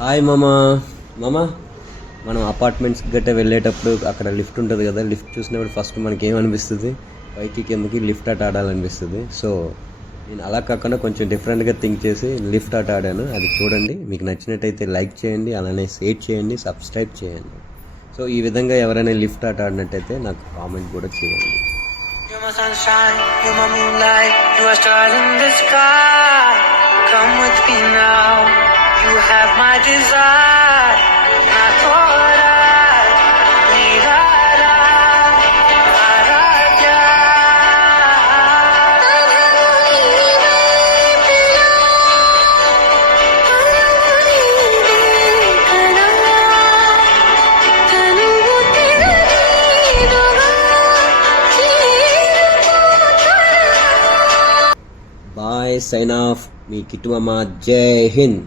Hi మామా. మామా, మనం అపార్ట్మెంట్స్ గట్ట వెళ్ళేటప్పుడు అక్కడ లిఫ్ట్ ఉంటుంది కదా, లిఫ్ట్ చూసినప్పుడు ఫస్ట్ మనకి ఏమనిపిస్తుంది? పైకి కిందకి లిఫ్ట్ ఆట ఆడాలనిపిస్తుంది. సో నేను అలా కాకుండా కొంచెం డిఫరెంట్గా థింక్ చేసి లిఫ్ట్ ఆట ఆడాను. అది చూడండి, మీకు నచ్చినట్టయితే లైక్ చేయండి, అలానే షేర్ చేయండి, సబ్స్క్రైబ్ చేయండి. సో ఈ విధంగా ఎవరైనా లిఫ్ట్ ఆట ఆడినట్టయితే నాకు కామెంట్ కూడా చేయండి. You're my sunshine, you're my moonlight, you are stars in the sky. Come with me now, you have my desire. Na tora, nirara, araja. Bye, sign off. మీ కిట్టు మామ. జై హింద్.